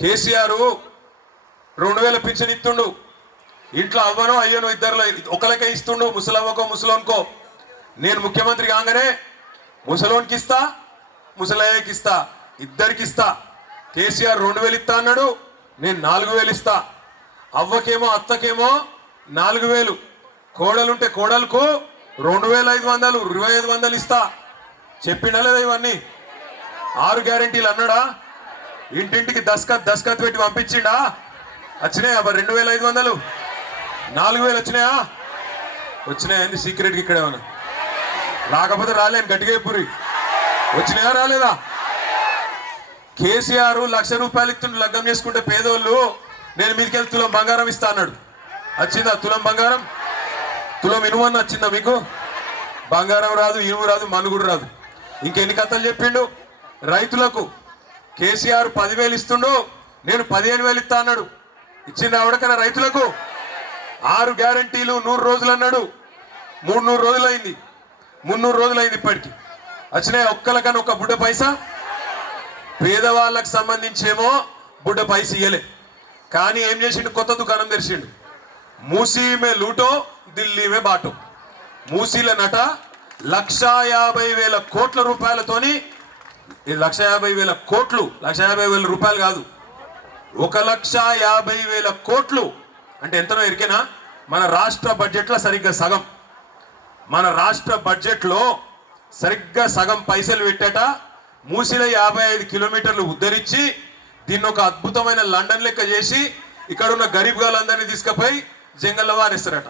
KCR 2000 pension ఇస్తుండు. ఇంట్లో అవ్వనో అయ్యనో ఇద్దరులో ఒకరికే ఇస్తుండు, ముసలవ్వకో ముసలోనికో. నేను ముఖ్యమంత్రి కాగానే ముసలోనికి ఇస్తా, ముసలయ్యకి ఇస్తా, ఇద్దరికి ఇస్తా. కేసీఆర్ 2000 ఇస్తా అన్నాడు, నేను 4000 ఇస్తా. అవ్వకేమో అత్తకేమో 4000, కోడలుంటే కోడలకు 2500, 2500 ఇస్తా. చెప్పిండా లేదా ఇవన్నీ? 6 గ్యారెంటీలు అన్నాడా? ఇంటింటికి దస్కత్ పెట్టి పంపించిండా? వచ్చినాయా? 2500, 4000 వచ్చినాయా? వచ్చినాయండి సీక్రెట్కి ఇక్కడ ఏమన్నా రాకపోతే రాలేను గట్టిగా పూరి. వచ్చినాయా రాలేదా? కేసీఆర్ 1,00,000 రూపాయలు ఇస్తుండే లగ్గం చేసుకుంటే పేదోళ్ళు, నేను మీదికెళ్ళి తులం బంగారం ఇస్తా అన్నాడు. వచ్చిందా తులం బంగారం? తులం ఇనుమన్న వచ్చిందా మీకు? బంగారం రాదు, ఇనుము రాదు, మనుగుడు రాదు. ఇంకెన్ని కథలు చెప్పిండు? రైతులకు కేసీఆర్ 10,000 ఇస్తుండు, నేను 15,000 ఇస్తా అన్నాడు. ఇచ్చింది ఆవిడకన్నా రైతులకు? 6 గ్యారెంటీలు 100 రోజులు అన్నాడు. 300 రోజులు అయింది, 300 రోజులు అయింది. ఇప్పటికి వచ్చినాయి ఒక్కలకన్నా ఒక్క బుడ్డ పైసా? పేదవాళ్ళకు సంబంధించేమో బుడ్డ పైస ఇయ్యలే. కానీ ఏం చేసిండు? కొత్త దుకాణం తెరిచిండు. మూసీ మే లూటో ఢిల్లీ మే బాటో. మూసీల నట 1,50,000 కోట్ల రూపాయలతోని, 1,50,000 కోట్లు, 1,50,000 రూపాయలు కాదు, 1,50,000 కోట్లు అంటే ఎంతనో ఎరికేనా? మన రాష్ట్ర బడ్జెట్లో సరిగ్గా సగం. మన రాష్ట్ర బడ్జెట్లో సరిగ్గా సగం పైసలు పెట్టేట మూసిలో 55 కిలోమీటర్లు ఉద్ధరించి దీన్ని ఒక అద్భుతమైన లండన్ లెక్క చేసి ఇక్కడ ఉన్న గరీబ్ గాళ్ళందరినీ తీసుకుపోయి జంగల్లో వారేస్తారట.